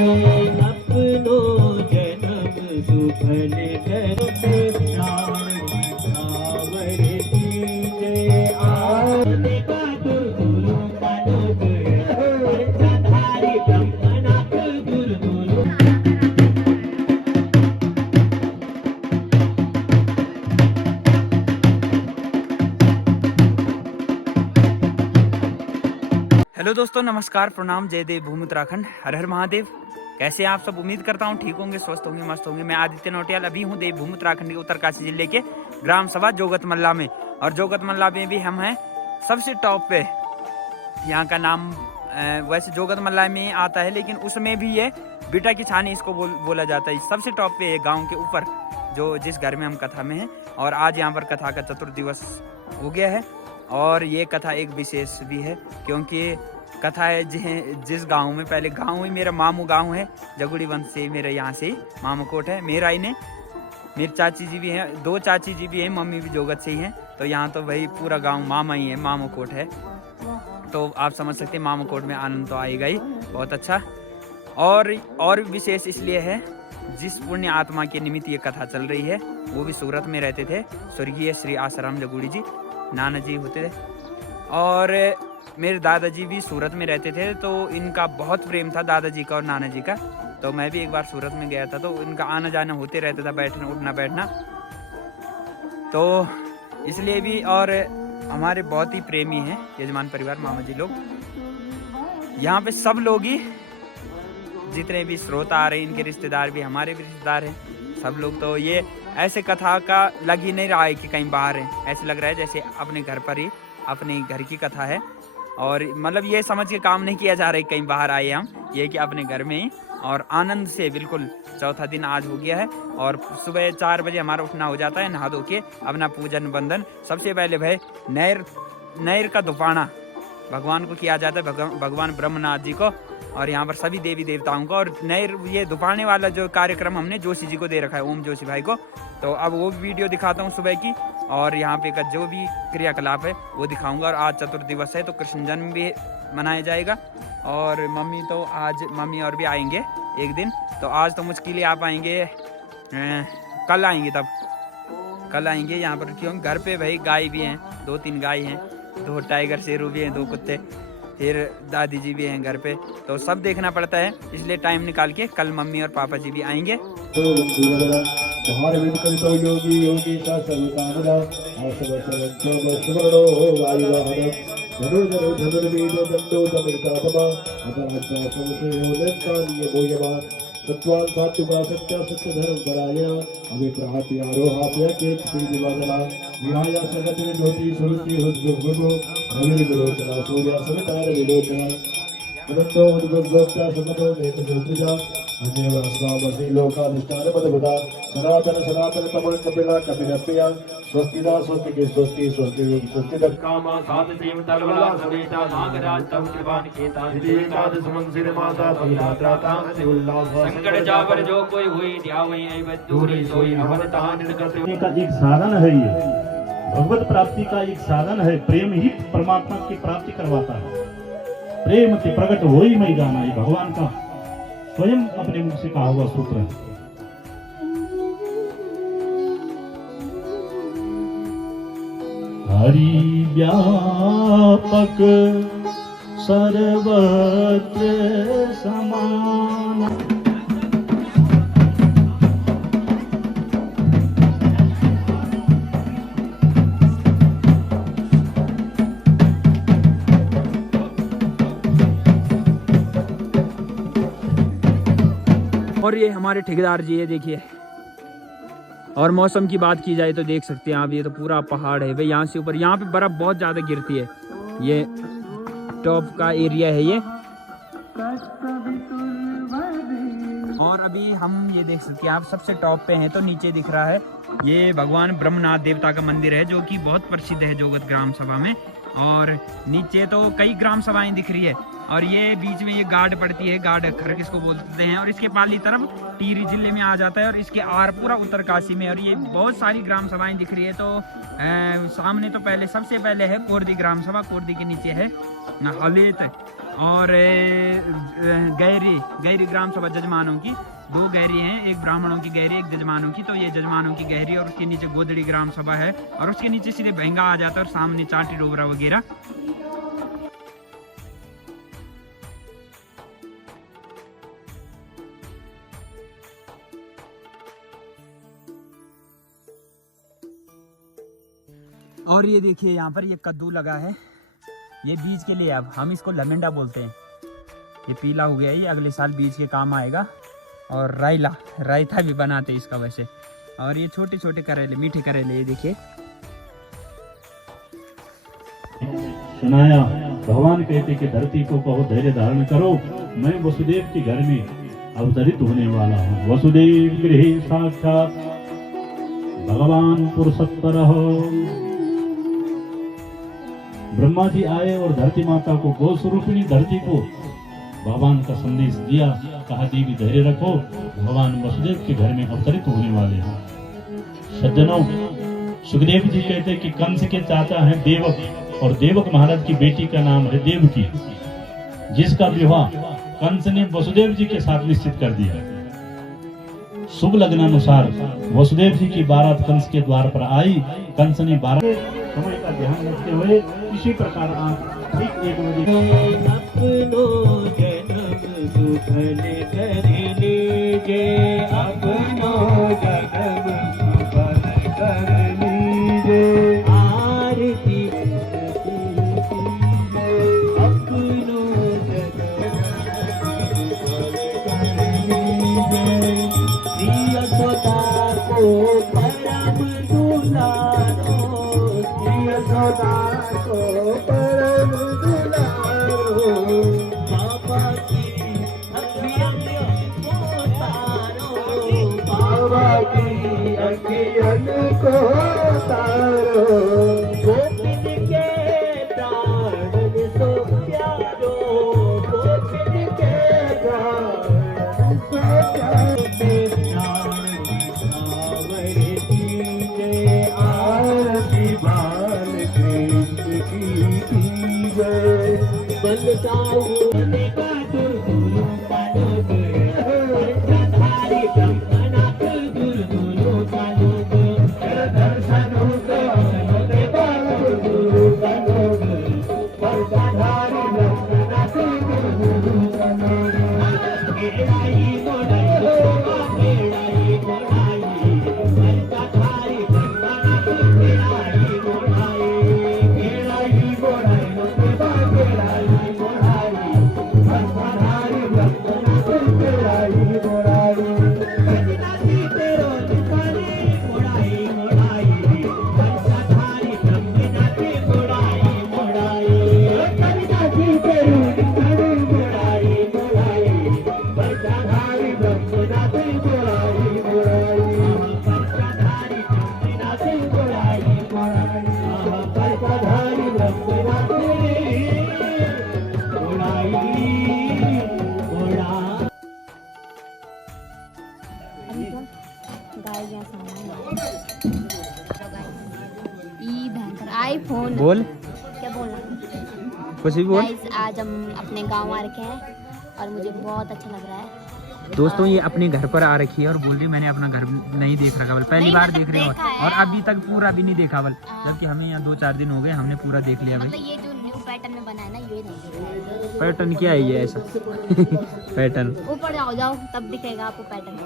अपनो जन्म सुफल कर प्राण आवर दीजे आने का दुर्गुरु का दुर्गुरु सधारी ब्रह्मनाथ दुर्गुरु। हेलो दोस्तों, नमस्कार, प्रणाम, जय देव भूमि उत्तराखंड, हर हर महादेव। कैसे हैं आप सब? उम्मीद करता हूं ठीक होंगे, स्वस्थ होंगे, मस्त होंगे। मैं आदित्य नौटियाल अभी हूं देव भूमि उत्तराखंड के उत्तरकाशी जिले के ग्राम सभा जोगत मल्ला में। और जोगत मल्ला में भी हम हैं सबसे टॉप पे। यहाँ का नाम वैसे जोगत मल्ला में आता है, लेकिन उसमें भी ये बेटा की छानी इसको बोला जाता है। सबसे टॉप पे है गाँव के ऊपर, जो जिस घर में हम कथा में हैं। और आज यहाँ पर कथा का चतुर्दिवस हो गया है। और ये कथा एक विशेष भी है, क्योंकि कथा है जिस गांव में, पहले गांव ही मेरा मामू गांव है, जगुड़ी वंश से मेरा यहाँ से मामू कोट है। मेरा ही ने मेरी चाची जी भी हैं, 2 चाची जी भी हैं, मम्मी भी जोगत से ही हैं। तो यहाँ तो वही पूरा गांव मामा ही है, मामू कोट है। तो आप समझ सकते हैं मामू कोट में आनंद तो आएगा ही, बहुत अच्छा। और विशेष इसलिए है, जिस पुण्य आत्मा के निमित्त ये कथा चल रही है, वो भी सूरत में रहते थे। स्वर्गीय श्री आसाराम जगुड़ी जी नाना जी होते थे। और मेरे दादाजी भी सूरत में रहते थे, तो इनका बहुत प्रेम था दादाजी का और नाना जी का। तो मैं भी एक बार सूरत में गया था, तो इनका आना जाना होते रहता था, बैठना उठना बैठना। तो इसलिए भी, और हमारे बहुत ही प्रेमी हैं यजमान परिवार, मामा जी लोग। यहाँ पे सब लोग ही, जितने भी श्रोता आ रहे हैं, इनके रिश्तेदार भी, हमारे भी रिश्तेदार हैं, सब लोग। तो ये ऐसे कथा का लग ही नहीं रहा है कि कहीं बाहर है, ऐसे लग रहा है जैसे अपने घर पर ही, अपने घर की कथा है। और मतलब ये समझ के काम नहीं किया जा रहा है कहीं बाहर आए हम, ये कि अपने घर में ही और आनंद से बिल्कुल। चौथा दिन आज हो गया है और सुबह 4 बजे हमारा उठना हो जाता है, नहा धो के अपना पूजन बंधन। सबसे पहले भाई नैर का दुपाना भगवान को किया जाता है, भगवान ब्रह्मनाथ जी को, और यहाँ पर सभी देवी देवताओं को। और नैर ये दुपाने वाला जो कार्यक्रम हमने जोशी जी को दे रखा है, ओम जोशी भाई को। तो अब वो वीडियो दिखाता हूँ सुबह की, और यहाँ पे का जो भी क्रियाकलाप है वो दिखाऊंगा। और आज चतुर्दिवस है, तो कृष्ण जन्म भी मनाया जाएगा। और मम्मी और भी आएंगे एक दिन। तो आज तो मुश्किल आप आएंगे, कल आएंगे, तब कल आएंगे यहाँ पर। क्यों घर पे भाई गाय भी हैं, 2-3 गाय हैं, 2 टाइगर शेरू भी हैं, 2 कुत्ते, फिर दादी जी भी हैं घर पे। तो सब देखना पड़ता है, इसलिए टाइम निकाल के कल मम्मी और पापा जी भी आएंगे। सत्वान सात्युगा सत्य सत्य धर्म परायण अभिप्राय आरोहाप्य के दिवाजना विहाया सगत ज्योति सुरुचि हुद्गुगु रवि विलोचना सूर्य सवितार विलोचना अनंतो उद्गोक्ता समतो देव ज्योतिजा अन्यव स्वामसि लोकाधिष्ठान पदबुदा सनातन तमल कपिला कपिलप्रिया स्वस्तिदा स्वस्ति के स्वस्ति दक्कामा सात जीव तलवला सवेता नागराज तम कृपान केता दिदेकाद सुमंसिर माता भगदात्राता उल्लास संकट जावर जो कोई हुई ध्यावई ऐवत दूरी सोई अवनता निर्गत का एक साधन है। ये भगवत प्राप्ति का एक साधन है। प्रेम ही परमात्मा की प्राप्ति करवाता है। प्रेम के प्रकट हो ही मैं जाना, ये भगवान का स्वयं अपने मुख से कहा हुआ सूत्र है। हरि व्यापक सर्वत्र समान। और ये हमारे ठेकेदार जी है, देखिए। और मौसम की बात की जाए तो देख सकते हैं आप, ये तो पूरा पहाड़ है भाई। यहाँ से ऊपर, यहाँ पे बर्फ बहुत ज़्यादा गिरती है। ये टॉप का एरिया है ये। और अभी हम ये देख सकते हैं आप, सबसे टॉप पे हैं। तो नीचे दिख रहा है ये भगवान ब्रह्मनाथ देवता का मंदिर है, जो कि बहुत प्रसिद्ध है जोगत ग्राम सभा में। और नीचे तो कई ग्राम सभाएं दिख रही है। और ये बीच में ये गार्ड पड़ती है, गार्ड खरक इसको बोलते हैं। और इसके पाली तरफ टिहरी जिले में आ जाता है, और इसके आर पूरा उत्तरकाशी में। और ये बहुत सारी ग्राम सभाएं दिख रही है। तो सामने तो पहले सबसे पहले है कोर्दी ग्राम सभा, कोर्दी के नीचे है हलेत, और गहरी ग्राम सभा जजमानों की 2 गहरी हैं, एक ब्राह्मणों की गहरी, एक जजमानों की। तो ये जजमानों की गहरी और उसके नीचे गोदड़ी ग्राम सभा है और उसके नीचे सीधे भैंगा आ जाता है और सामने चाटी डोबरा वगैरह। और ये देखिए यहाँ पर ये कद्दू लगा है, ये बीज के लिए। अब हम इसको लमेंडा बोलते हैं। ये पीला हो गया, ये अगले साल बीज के काम आएगा। और रायता भी बनाते हैं इसका वैसे। और ये छोटे छोटे करेले, मीठे करेले, ये देखिए। सुनाया भगवान कहते कि धरती को कहो धैर्य धारण करो, मैं वसुदेव के घर में अवतरित होने वाला हूँ। वसुदेव गृहे साक्षात भगवान पुरुषोत्तरः। ब्रह्मा जी आए और धरती माता को, गौ स्वरूपिणी धरती को भगवान का संदेश दिया। कहा देवी धैर्य रखो, भगवान वसुदेव के घर में अवतरित होने वाले हैं। सज्जनों, सुखदेव जी कहते कि कंस के चाचा हैं देवक, और देवक महाराज की बेटी का नाम है देवकी, जिसका विवाह कंस ने वसुदेव जी के साथ निश्चित कर दिया। शुभ लग्नानुसार वसुदेव जी की बारात कंस के द्वार पर आई। कंस ने बारात समय का ध्यान रखते हुए इसी प्रकार आप ठीक 1 बजे अपनो जन्म सुफल कर लीजे, अपनो जन्म सुफल कर लीजे। आरती अपनो जन्म सुफल कर लीजे। प्रिय सदा को परम दुलारो, सदा को परम दुलारो। बाबा की अखियन को तारो, बाबा की अखियन को तारो। गोपिन के प्राण सो प्यारो, गोपिन के प्राण सो प्यारो। आईफोन बोल, क्या बोलना। कुछ भी बोल। गाइस, आज हम अपने गांव आ रखे हैं और मुझे बहुत अच्छा लग रहा है। दोस्तों, ये अपने घर पर आ रखी है और बोल रही मैंने अपना घर नहीं देख रखा बल, पहली बार देख रही हो और अभी तक पूरा भी नहीं देखा बल, जबकि हमें यहाँ 2-4 दिन हो गए, हमने पूरा देख लिया भाई। मतलब ये जो न्यू पैटर्न में बना है ना, ये नहीं। पैटर्न क्या है ये ऐसा पैटर्न? ऊपर जाओ तब दिखेगा आपको पैटर्न।